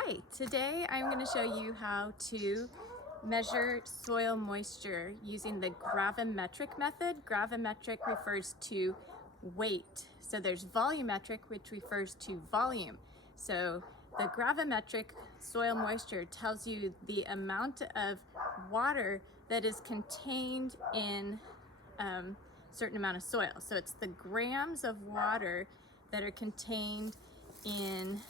Hi, today I'm going to show you how to measure soil moisture using the gravimetric method. Gravimetric refers to weight. So there's volumetric, which refers to volume. So the gravimetric soil moisture tells you the amount of water that is contained in a certain amount of soil. So it's the grams of water that are contained in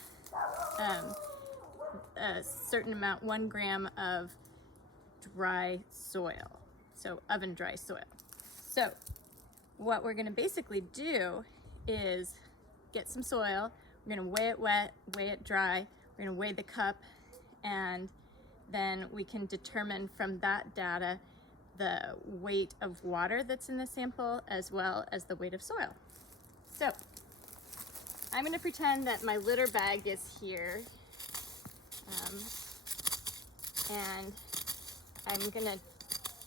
a certain amount, 1 gram of dry soil, so oven dry soil. So what we're going to basically do is get some soil, we're going to weigh it wet, weigh it dry, we're going to weigh the cup, and then we can determine from that data the weight of water that's in the sample as well as the weight of soil. So I'm going to pretend that my litter bag is here. And I'm gonna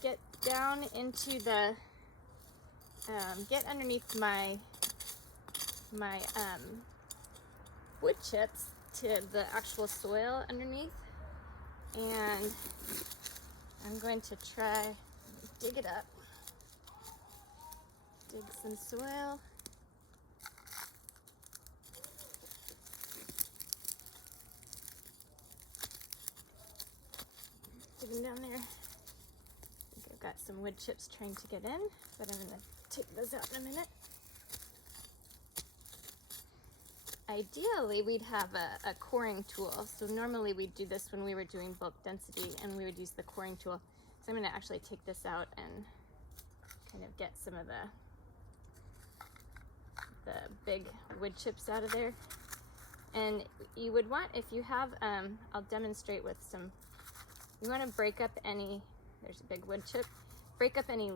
get down into the, get underneath my wood chips to the actual soil underneath, and I'm going to try dig it up, dig some soil. Digging down there. I think I've got some wood chips trying to get in, but I'm going to take those out in a minute. Ideally, we'd have a coring tool. So normally we'd do this when we were doing bulk density, and we would use the coring tool. So I'm going to actually take this out and kind of get some of the big wood chips out of there. And you would want, if you have, I'll demonstrate with some. You want to break up any, there's a big wood chip, break up any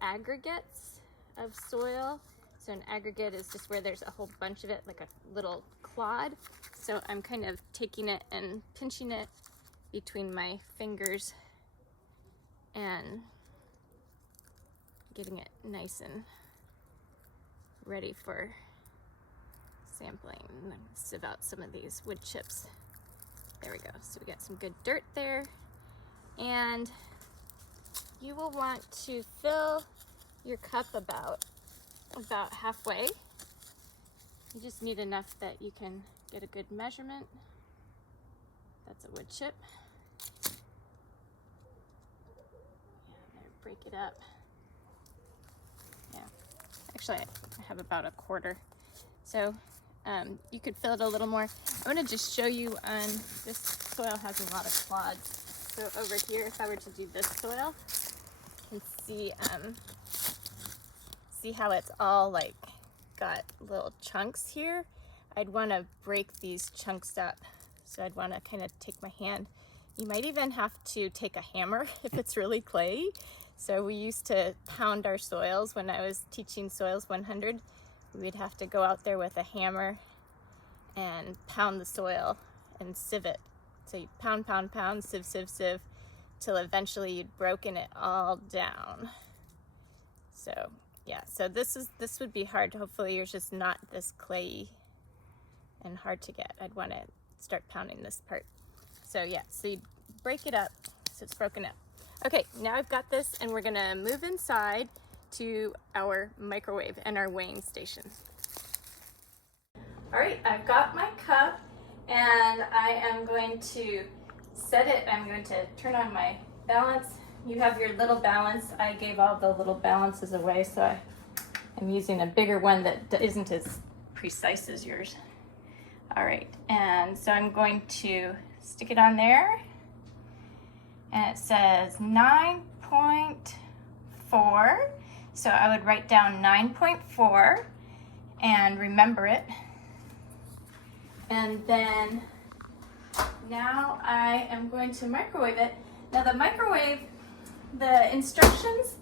aggregates of soil. So an aggregate is just where there's a whole bunch of it, like a little clod. So I'm kind of taking it and pinching it between my fingers and getting it nice and ready for sampling. I'm going to sieve out some of these wood chips. There we go. So we got some good dirt there. And you will want to fill your cup about halfway. You just need enough that you can get a good measurement. That's a wood chip. Yeah, break it up. Yeah, actually I have about a quarter. So you could fill it a little more. I want to just show you on this soil has a lot of clods. So over here, if I were to do this soil, you can see how it's all like got little chunks here. I'd want to break these chunks up. So I'd want to kind of take my hand. You might even have to take a hammer if it's really clayey. So we used to pound our soils when I was teaching Soils 100. We'd have to go out there with a hammer and pound the soil and sieve it. So you pound, pound, pound, sieve, sieve, sieve, till eventually you'd broken it all down. So yeah, so this would be hard. Hopefully yours is not this clayey and hard to get. I'd want to start pounding this part. So yeah, so you break it up so it's broken up. Okay, now I've got this, and we're gonna move inside to our microwave and our weighing station. All right, I've got my cup, and I am going to set it. I'm going to turn on my balance. You have your little balance. I gave all the little balances away, so I'm using a bigger one that isn't as precise as yours. All right, and so I'm going to stick it on there, and it says 9.4. So I would write down 9.4 and remember it. And then now I am going to microwave it. Now the microwave, the instructions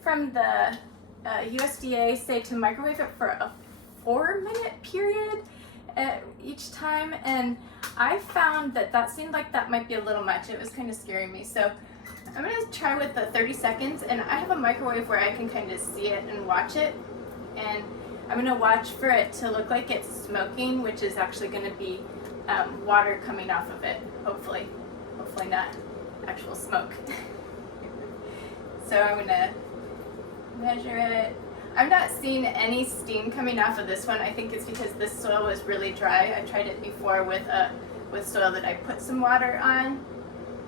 from the USDA say to microwave it for a 4-minute period each time, and I found that seemed like that might be a little much. It was kind of scaring me. So I'm gonna try with the 30 seconds, and I have a microwave where I can kind of see it and watch it, and I'm gonna watch for it to look like it's smoking, which is actually gonna be water coming off of it, hopefully not actual smoke. So I'm gonna measure it. I'm not seeing any steam coming off of this one. I think it's because this soil was really dry. I tried it before with soil that I put some water on,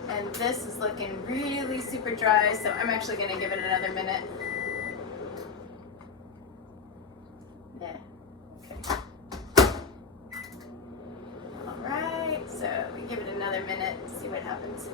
and this is looking really super dry, so I'm actually gonna give it another minute. Yeah, okay. All right, so we give it another minute, see what happens.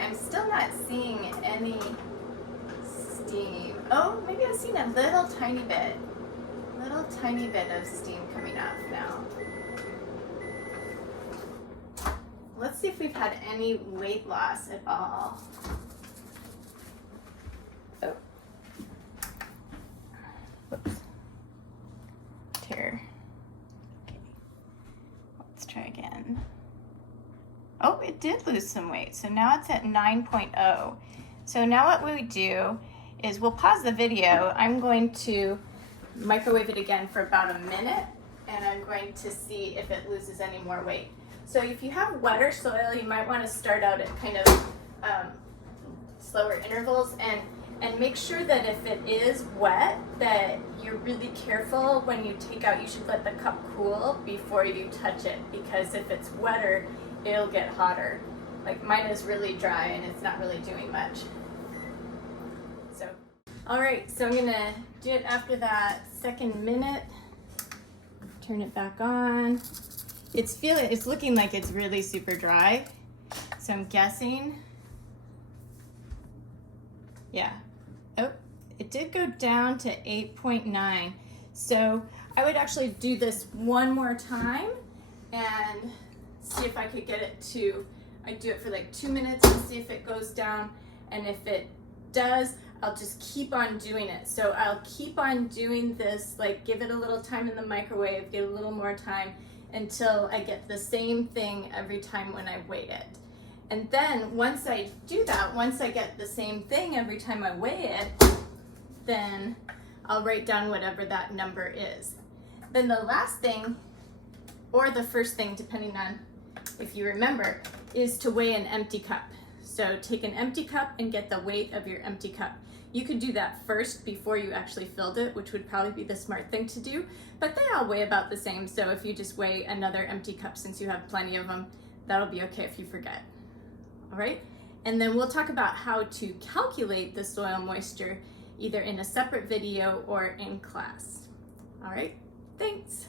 I'm still not seeing any steam. Oh, maybe I've seen a little tiny bit of steam coming off now. Let's see if we've had any weight loss at all. Oh. Whoops. Tear. Okay. Let's try again. Oh, it did lose some weight. So now it's at 9.0. So now what we do is we'll pause the video. I'm going to microwave it again for about a minute, and I'm going to see if it loses any more weight. So if you have wetter soil, you might want to start out at kind of slower intervals, and make sure that if it is wet, that you're really careful when you take out. You should let the cup cool before you touch it, because if it's wetter, it'll get hotter. Like mine is really dry and it's not really doing much. So, all right, so I'm gonna do it after that second minute. Turn it back on. It's looking like it's really super dry. So I'm guessing, yeah. Oh, it did go down to 8.9. So I would actually do this one more time and see if I could get it to, I'd do it for like 2 minutes and see if it goes down, and if it does, I'll just keep on doing it. So I'll keep on doing this, like give it a little time in the microwave, give it a little more time until I get the same thing every time when I weigh it. And then once I do that, once I get the same thing every time I weigh it, then I'll write down whatever that number is. Then the last thing, or the first thing, depending on if you remember, is to weigh an empty cup. So take an empty cup and get the weight of your empty cup. You could do that first before you actually filled it, which would probably be the smart thing to do, but they all weigh about the same. So if you just weigh another empty cup, since you have plenty of them, that'll be okay if you forget. All right, and then we'll talk about how to calculate the soil moisture either in a separate video or in class. All right, thanks.